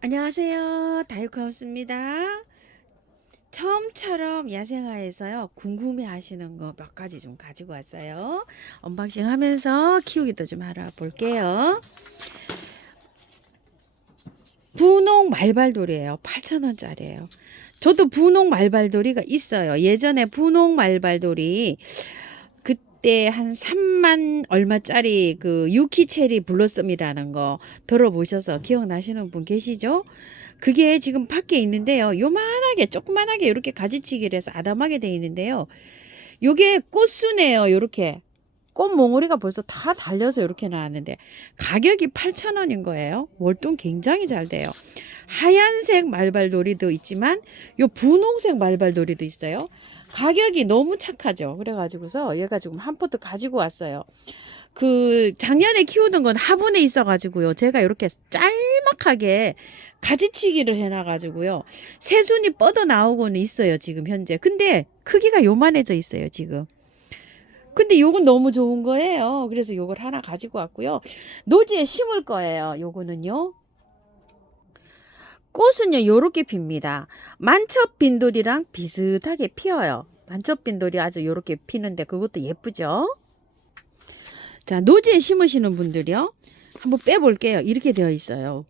안녕하세요. 다육하우스입니다. 처음처럼 야생화에서요, 궁금해 하시는 거 몇 가지 좀 가지고 왔어요. 언박싱 하면서 키우기도 좀 알아볼게요. 분홍 말발돌이에요. 8,000원짜리예요. 저도 분홍 말발돌이가 있어요. 예전에 분홍 말발돌이 그때 한 3만 얼마짜리 그 유키체리 블러썸이라는 거 들어보셔서 기억나시는 분 계시죠? 그게 지금 밖에 있는데요. 요만하게 조그만하게 이렇게 가지치기를 해서 아담하게 돼 있는데요. 요게 꽃순이에요. 요렇게 꽃몽우리가 벌써 다 달려서 이렇게 나왔는데 가격이 8,000원인 거예요. 월동 굉장히 잘 돼요. 하얀색 말발돌이도 있지만 요 분홍색 말발돌이도 있어요. 가격이 너무 착하죠. 그래가지고서 얘가 지금 한 포트 가지고 왔어요. 그 작년에 키우던 건 화분에 있어가지고요. 제가 이렇게 짤막하게 가지치기를 해놔가지고요. 새순이 뻗어 나오고는 있어요. 지금 현재. 근데 크기가 요만해져 있어요. 지금. 근데 요건 너무 좋은 거예요. 그래서 요걸 하나 가지고 왔고요. 노지에 심을 거예요. 요거는요. 꽃은요, 요렇게 핍니다. 만첩빈돌이랑 비슷하게 피어요. 만첩빈돌이 아주 요렇게 피는데 그것도 예쁘죠? 자, 노지에 심으시는 분들이요. 한번 빼볼게요. 이렇게 되어 있어요.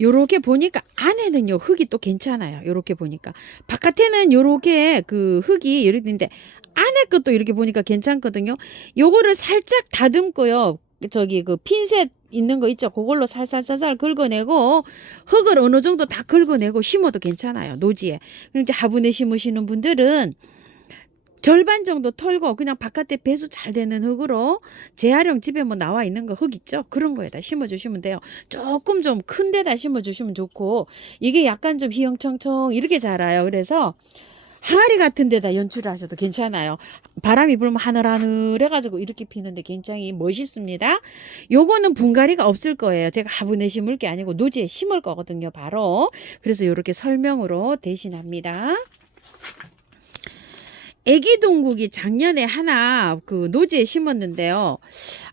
요렇게 보니까 안에는요, 흙이 또 괜찮아요. 요렇게 보니까. 바깥에는 요렇게 그 흙이 이렇게 있는데 안에 것도 이렇게 보니까 괜찮거든요. 요거를 살짝 다듬고요. 저기 그 핀셋 있는 거 있죠. 그걸로 살살살살 긁어내고 흙을 어느 정도 다 긁어내고 심어도 괜찮아요. 노지에. 이제 화분에 심으시는 분들은 절반 정도 털고 그냥 바깥에 배수 잘 되는 흙으로 재활용 집에 뭐 나와 있는 거 흙 있죠? 그런 거에다 심어주시면 돼요. 조금 좀 큰 데다 심어주시면 좋고 이게 약간 좀 휘영청청 이렇게 자라요. 그래서 항아리 같은 데다 연출하셔도 괜찮아요. 바람이 불면 하늘하늘해가지고 이렇게 피는데 굉장히 멋있습니다. 요거는 분갈이가 없을 거예요. 제가 화분에 심을 게 아니고 노지에 심을 거거든요. 바로. 그래서 이렇게 설명으로 대신합니다. 애기 동국이 작년에 하나 그 노지에 심었는데요.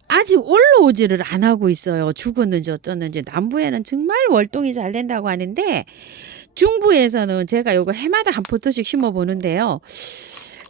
아직 올라오지를 안 하고 있어요. 죽었는지 어쩌는지. 남부에는 정말 월동이 잘 된다고 하는데 중부에서는 제가 요거 해마다 한 포트씩 심어 보는데요.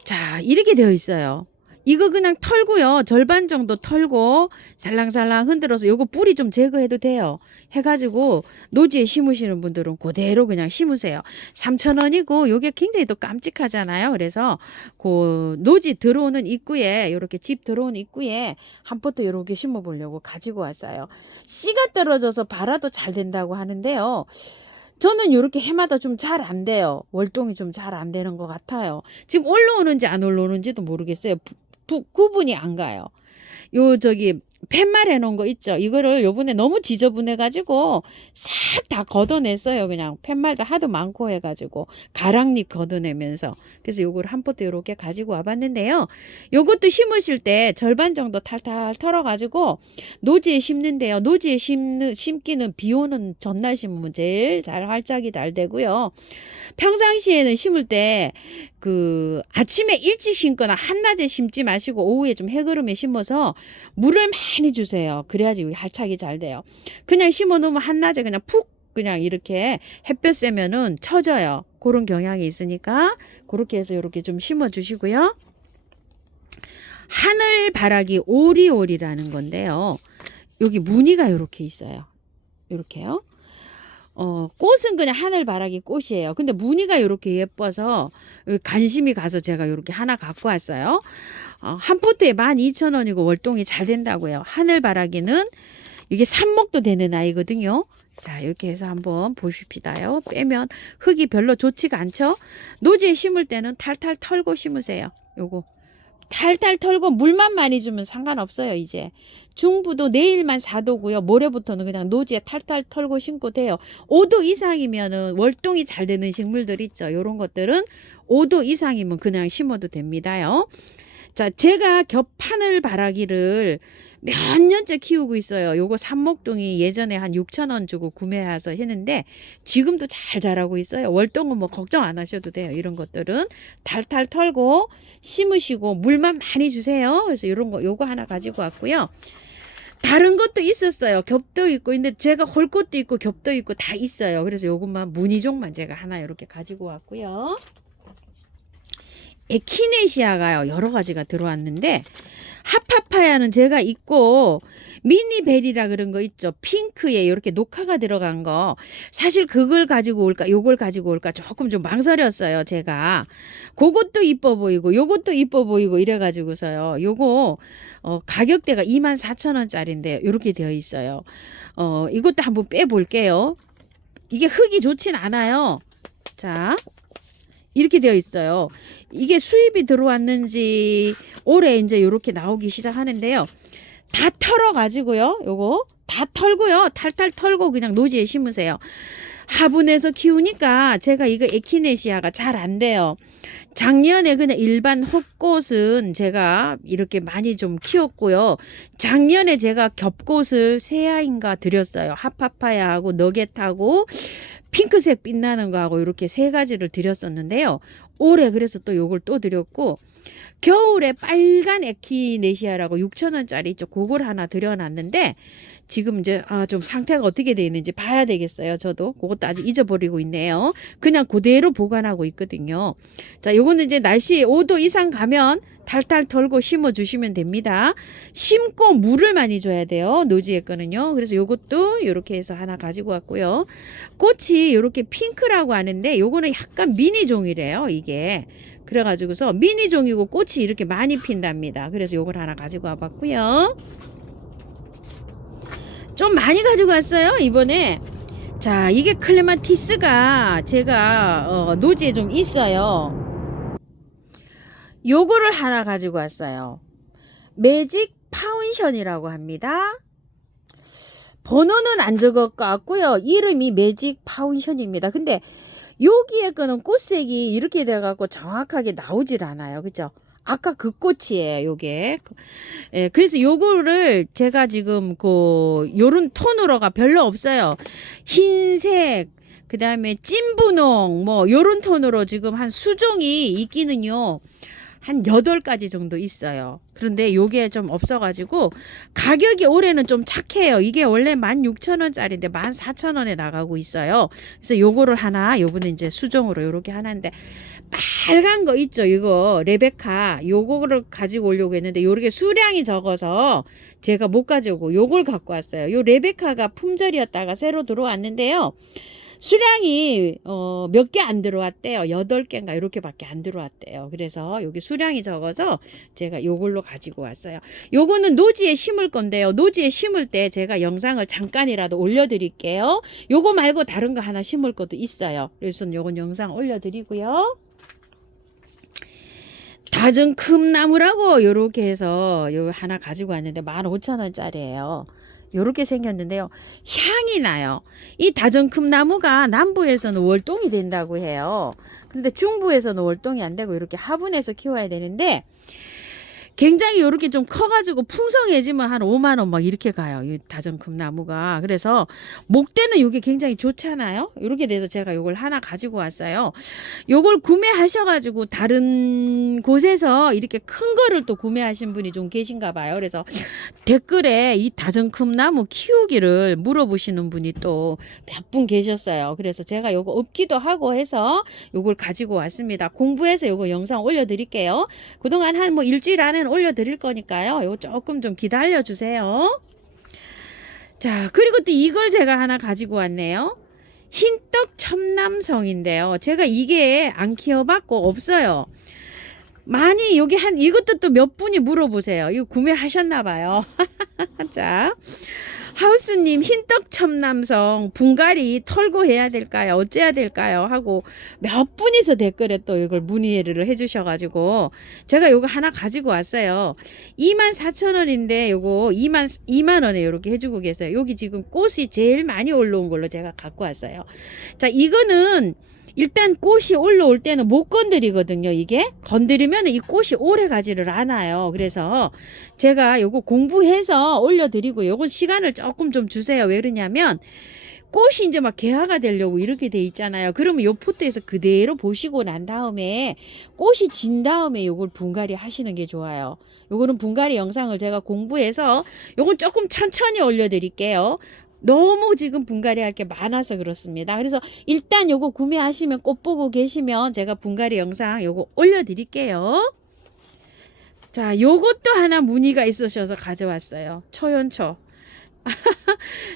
자, 이렇게 되어 있어요. 이거 그냥 털고요. 절반 정도 털고 살랑살랑 흔들어서 요거 뿌리 좀 제거해도 돼요. 해가지고 노지에 심으시는 분들은 그대로 그냥 심으세요. 3,000원이고 요게 굉장히 또 깜찍하잖아요. 그래서 그 노지 들어오는 입구에 요렇게 집 들어오는 입구에 한 포트 요렇게 심어 보려고 가지고 왔어요. 씨가 떨어져서 발화도 잘 된다고 하는데요. 저는 요렇게 해마다 좀 잘 안 돼요. 월동이 좀 잘 안 되는 것 같아요. 지금 올라오는지 안 올라오는지도 모르겠어요. 구분이 안 가요. 요 저기 팻말 해놓은 거 있죠. 이거를 요번에 너무 지저분해가지고 싹 다 걷어냈어요. 그냥 팻말도 하도 많고 해가지고 가랑잎 걷어내면서 그래서 요거를 한 포트 요렇게 가지고 와봤는데요. 요것도 심으실 때 절반 정도 탈탈 털어가지고 노지에 심는데요. 노지에 심기는 비 오는 전날 심으면 제일 잘 활짝이 잘 되고요. 평상시에는 심을 때 그 아침에 일찍 심거나 한낮에 심지 마시고 오후에 좀 해그름에 심어서 물을 많이 주세요. 그래야지 활착이 잘 돼요. 그냥 심어 놓으면 한낮에 그냥 푹 그냥 이렇게 햇볕 쐬면은 처져요. 그런 경향이 있으니까 그렇게 해서 이렇게 좀 심어 주시고요. 하늘바라기 오리오리라는 건데요. 여기 무늬가 이렇게 있어요. 이렇게요. 꽃은 그냥 하늘바라기 꽃이에요. 근데 무늬가 이렇게 예뻐서 관심이 가서 제가 이렇게 하나 갖고 왔어요. 한 포트에 12,000원이고 월동이 잘 된다고요. 하늘바라기는 이게 삽목도 되는 아이거든요. 자, 이렇게 해서 한번 보십시다요. 빼면 흙이 별로 좋지가 않죠. 노지에 심을 때는 탈탈 털고 심으세요. 요거 탈탈 털고 물만 많이 주면 상관없어요. 이제 중부도 내일만 4도고요. 모레부터는 그냥 노지에 탈탈 털고 심고 돼요. 5도 이상이면은 월동이 잘 되는 식물들 있죠. 요런 것들은 5도 이상이면 그냥 심어도 됩니다요. 자, 제가 겹하늘 바라기를 몇 년째 키우고 있어요. 요거 삽목동이 예전에 한 6,000원 주고 구매해서 했는데 지금도 잘 자라고 있어요. 월동은 뭐 걱정 안 하셔도 돼요. 이런 것들은 탈탈 털고 심으시고 물만 많이 주세요. 그래서 이런 거 요거 하나 가지고 왔고요. 다른 것도 있었어요. 겹도 있고 근데 제가 홀 것도 있고 겹도 있고 다 있어요. 그래서 요것만 무늬종만 제가 하나 이렇게 가지고 왔고요. 에키네시아가요 여러 가지가 들어왔는데 하파파야는 제가 있고 미니벨이라 그런 거 있죠. 핑크에 이렇게 녹화가 들어간 거. 사실 그걸 가지고 올까 요걸 가지고 올까 조금 좀 망설였어요. 제가. 그것도 이뻐 보이고 요것도 이뻐 보이고 이래가지고서요. 요거 가격대가 24,000원짜리인데 이렇게 되어 있어요. 이것도 한번 빼볼게요. 이게 흙이 좋진 않아요. 자. 이렇게 되어 있어요. 이게 수입이 들어왔는지 올해 이제 이렇게 나오기 시작하는데요. 다 털어 가지고요. 요거 다 털고요. 탈탈 털고 그냥 노지에 심으세요. 화분에서 키우니까 제가 이거 에키네시아가 잘 안 돼요. 작년에 그냥 일반 헛꽃은 제가 이렇게 많이 좀 키웠고요. 작년에 제가 겹꽃을 세 아인가 드렸어요. 하파파야하고 너겟하고 핑크색 빛나는 거하고 이렇게 세 가지를 드렸었는데요. 올해 그래서 또 요걸 또 드렸고 겨울에 빨간 에키네시아라고 6,000원짜리 있죠. 그걸 하나 드려놨는데 지금 이제 좀 상태가 어떻게 되어 있는지 봐야 되겠어요. 저도 그것도 아직 잊어버리고 있네요. 그냥 그대로 보관하고 있거든요. 자, 요거는 이제 날씨 5도 이상 가면 탈탈 털고 심어 주시면 됩니다. 심고 물을 많이 줘야 돼요. 노지에 거는요. 그래서 요것도 요렇게 해서 하나 가지고 왔고요. 꽃이 요렇게 핑크라고 하는데 요거는 약간 미니종이래요. 이게. 그래가지고서 미니종이고 꽃이 이렇게 많이 핀답니다. 그래서 요걸 하나 가지고 와봤고요. 좀 많이 가지고 왔어요. 이번에. 자, 이게 클레마티스가 제가 노지에 좀 있어요. 요거를 하나 가지고 왔어요. 매직 파운션이라고 합니다. 번호는 안 적을 것 같고요. 이름이 매직 파운션입니다. 근데 여기에 거는 꽃색이 이렇게 돼갖고 정확하게 나오질 않아요. 그죠? 아까 그 꽃이에요, 요게. 예, 그래서 요거를 제가 지금 요런 톤으로가 별로 없어요. 흰색, 그 다음에 찐분홍, 뭐, 요런 톤으로 지금 한 수종이 있기는요. 한 8가지 정도 있어요. 그런데 요게 좀 없어가지고 가격이 올해는 좀 착해요. 이게 원래 16,000원짜리인데 14,000원에 나가고 있어요. 그래서 요거를 하나 요번에 이제 수종으로 요렇게 하나인데 빨간 거 있죠. 이거 레베카 요거를 가지고 오려고 했는데 요렇게 수량이 적어서 제가 못 가져오고 요걸 갖고 왔어요. 요 레베카가 품절이었다가 새로 들어왔는데요. 수량이 몇 개 안 들어왔대요. 8개인가 이렇게밖에 안 들어왔대요. 그래서 여기 수량이 적어서 제가 요걸로 가지고 왔어요. 요거는 노지에 심을 건데요. 노지에 심을 때 제가 영상을 잠깐이라도 올려드릴게요. 요거 말고 다른 거 하나 심을 것도 있어요. 그래서 요건 영상 올려드리고요. 다전 큼나무라고 요렇게 해서 요 하나 가지고 왔는데 15,000원짜리예요. 요렇게 생겼는데요. 향이 나요. 이 다전큼나무가 남부에서는 월동이 된다고 해요. 근데 중부에서는 월동이 안 되고 이렇게 화분에서 키워야 되는데 굉장히 이렇게 좀 커가지고 풍성해지면 한 5만 원 막 이렇게 가요. 이 다전큼나무가. 그래서 목대는 이게 굉장히 좋잖아요. 이렇게 돼서 제가 이걸 하나 가지고 왔어요. 요걸 구매하셔가지고 다른 곳에서 이렇게 큰 거를 또 구매하신 분이 좀 계신가 봐요. 그래서 댓글에 이 다전큼나무 키우기를 물어보시는 분이 또 몇 분 계셨어요. 그래서 제가 요거 없기도 하고 해서 요걸 가지고 왔습니다. 공부해서 요거 영상 올려드릴게요. 그동안 한 뭐 일주일 안에 올려드릴 거니까요. 이거 조금 좀 기다려 주세요. 자, 그리고 또 이걸 제가 하나 가지고 왔네요. 흰떡 첨남성인데요. 제가 이게 안 키워봤고 없어요. 많이 여기 이것도 또 몇 분이 물어보세요. 이거 구매하셨나 봐요. 자, 하우스님 흰떡 첨남성 분갈이 털고 해야 될까요? 어째야 될까요? 하고 몇 분이서 댓글에 또 이걸 문의를 해주셔가지고 제가 요거 하나 가지고 왔어요. 24,000원인데 요거 2만 원에 이렇게 해주고 계세요. 여기 지금 꽃이 제일 많이 올라온 걸로 제가 갖고 왔어요. 자, 이거는 일단 꽃이 올라올 때는 못 건드리거든요. 이게 건드리면 이 꽃이 오래 가지를 않아요. 그래서 제가 요거 공부해서 올려드리고 요건 시간을 조금 좀 주세요. 왜 그러냐면 꽃이 이제 막 개화가 되려고 이렇게 돼 있잖아요. 그러면 요 포트에서 그대로 보시고 난 다음에 꽃이 진 다음에 요걸 분갈이 하시는 게 좋아요. 요거는 분갈이 영상을 제가 공부해서 요건 조금 천천히 올려드릴게요. 너무 지금 분갈이 할 게 많아서 그렇습니다. 그래서 일단 요거 구매하시면 꽃 보고 계시면 제가 분갈이 영상 요거 올려드릴게요. 자, 요것도 하나 문의가 있으셔서 가져왔어요. 초연초.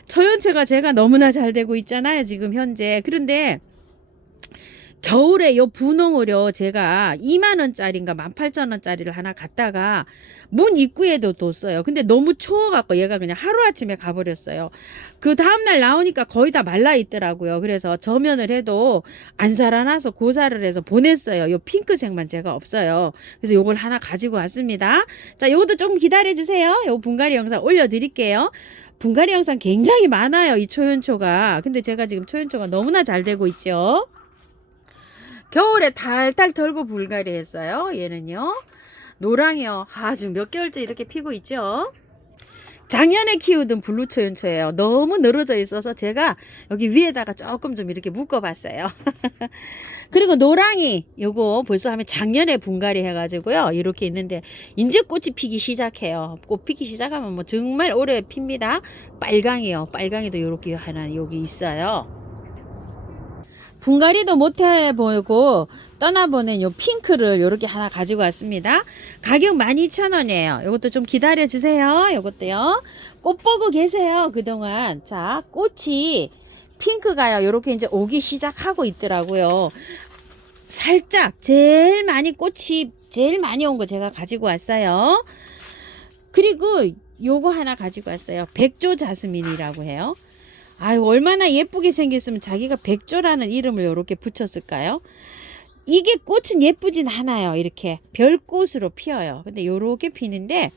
초연초가 제가 너무나 잘 되고 있잖아요, 지금 현재. 그런데 겨울에 요 분홍을요 제가 2만원짜리인가 18,000원짜리를 하나 갖다가 문 입구에도 뒀어요. 근데 너무 추워갖고 얘가 그냥 하루아침에 가버렸어요. 그 다음날 나오니까 거의 다 말라 있더라고요. 그래서 저면을 해도 안 살아나서 고사를 해서 보냈어요. 요 핑크색만 제가 없어요. 그래서 요걸 하나 가지고 왔습니다. 자, 요것도 조금 기다려주세요. 요 분갈이 영상 올려드릴게요. 분갈이 영상 굉장히 많아요, 이 초연초가. 근데 제가 지금 초연초가 너무나 잘 되고 있죠. 겨울에 탈탈 털고 분갈이 했어요. 얘는요. 노랑이요. 지금 몇 개월째 이렇게 피고 있죠. 작년에 키우던 블루초연초예요. 너무 늘어져 있어서 제가 여기 위에다가 조금 좀 이렇게 묶어봤어요. 그리고 노랑이 요거 벌써 하면 작년에 분갈이 해가지고요. 이렇게 있는데 이제 꽃이 피기 시작해요. 꽃 피기 시작하면 뭐 정말 오래 핍니다. 빨강이요. 빨강이도 요렇게 하나 여기 있어요. 분갈이도 못해 보이고 떠나보낸 요 핑크를 요렇게 하나 가지고 왔습니다. 가격 12,000원이에요. 요것도 좀 기다려 주세요. 요것도요. 꽃 보고 계세요. 그동안. 자, 꽃이 핑크가요. 요렇게 이제 오기 시작하고 있더라고요. 살짝 제일 많이 꽃이 제일 많이 온 거 제가 가지고 왔어요. 그리고 요거 하나 가지고 왔어요. 백조 자스민이라고 해요. 아유, 얼마나 예쁘게 생겼으면 자기가 백조라는 이름을 이렇게 붙였을까요? 이게 꽃은 예쁘진 않아요. 이렇게 별꽃으로 피어요. 근데 요렇게 피는데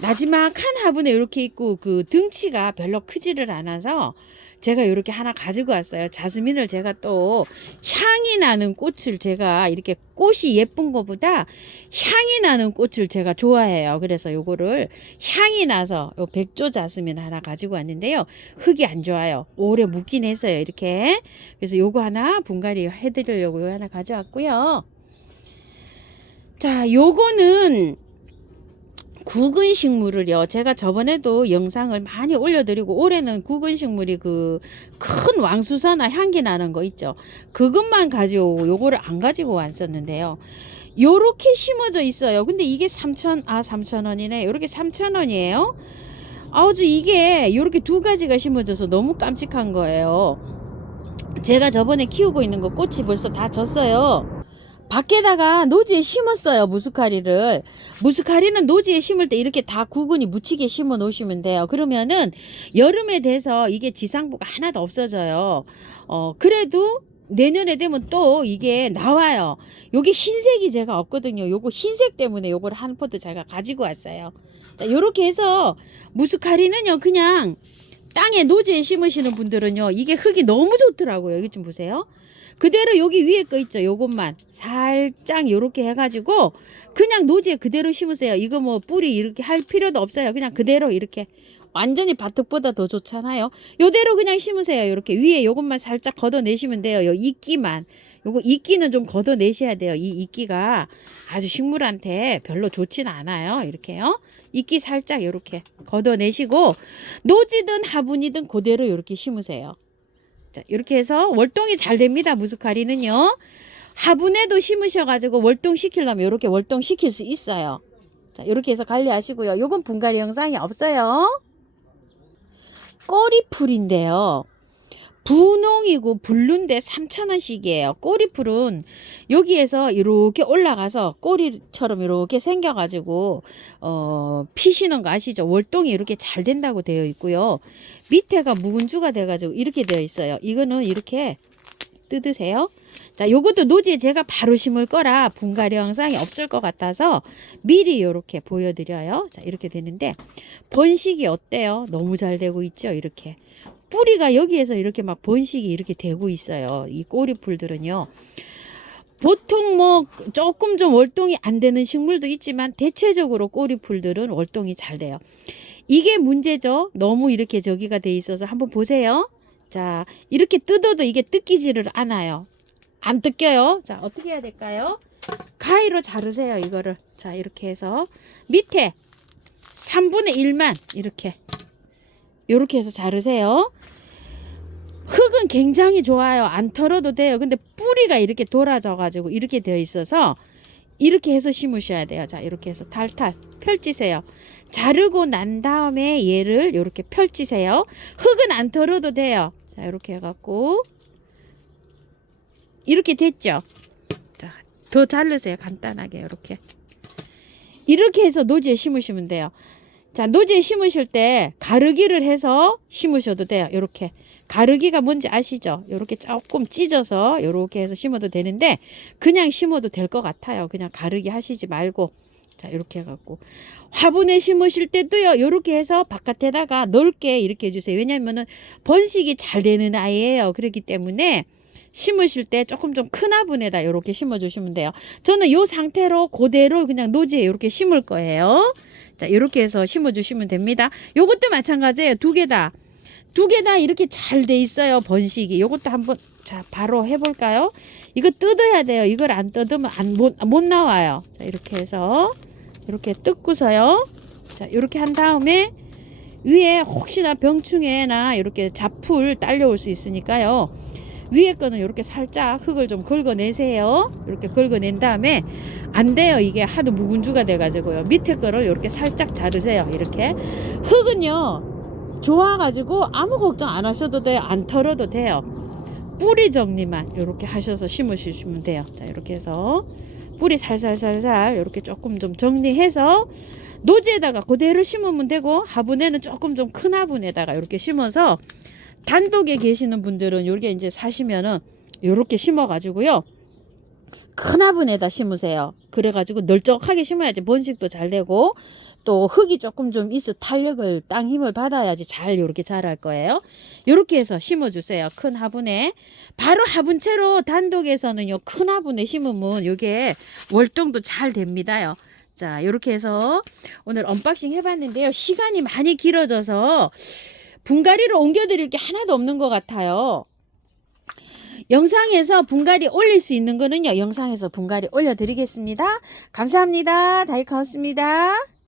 나지막한 화분에 이렇게 있고 그 등치가 별로 크지를 않아서 제가 이렇게 하나 가지고 왔어요. 자스민을 제가 또 향이 나는 꽃을 제가 이렇게 꽃이 예쁜 것보다 향이 나는 꽃을 제가 좋아해요. 그래서 요거를 향이 나서 요 백조 자스민 하나 가지고 왔는데요. 흙이 안 좋아요. 오래 묵긴 했어요. 이렇게. 그래서 요거 하나 분갈이 해드리려고 요 하나 가져왔고요. 자, 요거는 구근 식물을요. 제가 저번에도 영상을 많이 올려드리고 올해는 구근 식물이 그 큰 왕수사나 향기 나는 거 있죠. 그것만 가지고 요거를 안 가지고 왔었는데요. 요렇게 심어져 있어요. 근데 이게 3,000원이네. 요렇게 3,000원이에요. 아주 이게 요렇게 두 가지가 심어져서 너무 깜찍한 거예요. 제가 저번에 키우고 있는 거 꽃이 벌써 다 졌어요. 밖에다가 노지에 심었어요. 무스카리를. 무스카리는 노지에 심을 때 이렇게 다 구근이 묻히게 심어 놓으시면 돼요. 그러면은 여름에 돼서 이게 지상부가 하나도 없어져요. 그래도 내년에 되면 또 이게 나와요. 요게 흰색이 제가 없거든요. 요거 흰색 때문에 요걸 한 포트 제가 가지고 왔어요. 자, 요렇게 해서 무스카리는요 그냥 땅에 노지에 심으시는 분들은요 이게 흙이 너무 좋더라고요. 여기 좀 보세요. 그대로 여기 위에 거 있죠. 요것만 살짝 요렇게 해가지고 그냥 노지에 그대로 심으세요. 이거 뭐 뿌리 이렇게 할 필요도 없어요. 그냥 그대로 이렇게 완전히 밭흙보다 더 좋잖아요. 요대로 그냥 심으세요. 이렇게 위에 요것만 살짝 걷어내시면 돼요. 요 이끼만. 요거 이끼는 좀 걷어내셔야 돼요. 이 이끼가 아주 식물한테 별로 좋진 않아요. 이렇게요. 이끼 살짝 이렇게 걷어내시고 노지든 화분이든 그대로 이렇게 심으세요. 자, 이렇게 해서 월동이 잘 됩니다. 무스카리는요. 화분에도 심으셔가지고 월동시키려면 이렇게 월동시킬 수 있어요. 자, 이렇게 해서 관리하시고요. 요건 분갈이 영상이 없어요. 꼬리풀인데요. 분홍이고 블루인데 3,000원씩이에요. 꼬리풀은 여기에서 이렇게 올라가서 꼬리처럼 이렇게 생겨가지고 피시는 거 아시죠? 월동이 이렇게 잘 된다고 되어 있고요. 밑에가 묵은주가 돼가지고 이렇게 되어 있어요. 이거는 이렇게 뜯으세요. 자, 요것도 노지에 제가 바로 심을 거라 분갈이 영상이 없을 것 같아서 미리 이렇게 보여드려요. 자, 이렇게 되는데 번식이 어때요? 너무 잘 되고 있죠? 이렇게. 뿌리가 여기에서 이렇게 막 번식이 이렇게 되고 있어요. 이 꼬리풀들은요. 보통 뭐 조금 좀 월동이 안 되는 식물도 있지만 대체적으로 꼬리풀들은 월동이 잘 돼요. 이게 문제죠. 너무 이렇게 저기가 돼 있어서 한번 보세요. 자, 이렇게 뜯어도 이게 뜯기지를 않아요. 안 뜯겨요. 자, 어떻게 해야 될까요? 가위로 자르세요, 이거를. 자, 이렇게 해서 밑에 3분의 1만 이렇게 해서 자르세요. 흙은 굉장히 좋아요. 안 털어도 돼요. 근데 뿌리가 이렇게 돌아져 가지고 이렇게 되어 있어서 이렇게 해서 심으셔야 돼요. 자, 이렇게 해서 탈탈 펼치세요. 자르고 난 다음에 얘를 이렇게 펼치세요. 흙은 안 털어도 돼요. 자, 이렇게 해갖고 이렇게 됐죠. 자, 더 자르세요. 간단하게 이렇게 해서 노지에 심으시면 돼요. 자, 노지에 심으실 때 가르기를 해서 심으셔도 돼요. 이렇게 가르기가 뭔지 아시죠? 이렇게 조금 찢어서 이렇게 해서 심어도 되는데 그냥 심어도 될 것 같아요. 그냥 가르기 하시지 말고. 자, 이렇게 해갖고 화분에 심으실 때도요, 이렇게 해서 바깥에다가 넓게 이렇게 해주세요. 왜냐면은 번식이 잘 되는 아이예요. 그렇기 때문에 심으실 때 조금 좀 큰 화분에다 이렇게 심어주시면 돼요. 저는 이 상태로 그대로 그냥 노지에 이렇게 심을 거예요. 자, 이렇게 해서 심어주시면 됩니다. 요것도 마찬가지예요. 두 개 다 이렇게 잘 돼 있어요. 번식이. 요것도 한번 자 바로 해볼까요? 이거 뜯어야 돼요. 이걸 안 뜯으면 못 나와요. 자, 이렇게 해서 이렇게 뜯고서요. 자, 이렇게 한 다음에 위에 혹시나 병충해나 이렇게 잡풀 딸려올 수 있으니까요. 위에 거는 이렇게 살짝 흙을 좀 긁어내세요. 이렇게 긁어낸 다음에 안 돼요. 이게 하도 묵은주가 돼가지고요. 밑에 거를 이렇게 살짝 자르세요. 이렇게 흙은요 좋아가지고 아무 걱정 안 하셔도 돼요. 안 털어도 돼요. 뿌리 정리만 이렇게 하셔서 심으시면 돼요. 자, 이렇게 해서 뿌리 살살살살 이렇게 조금 좀 정리해서 노지에다가 그대로 심으면 되고 화분에는 조금 좀 큰 화분에다가 이렇게 심어서 단독에 계시는 분들은 요렇게 이제 사시면은 요렇게 심어 가지고요. 큰 화분에다 심으세요. 그래 가지고 널쩍하게 심어야지 번식도 잘 되고 또 흙이 조금 좀 있어 탄력을 땅 힘을 받아야지 잘 요렇게 자랄 거예요. 요렇게 해서 심어 주세요. 큰 화분에. 바로 화분채로 단독에서는요. 큰 화분에 심으면 요게 월동도 잘 됩니다요. 자, 요렇게 해서 오늘 언박싱 해 봤는데요. 시간이 많이 길어져서 분갈이로 옮겨드릴 게 하나도 없는 것 같아요. 영상에서 분갈이 올릴 수 있는 거는요. 영상에서 분갈이 올려드리겠습니다. 감사합니다. 다이카우스입니다.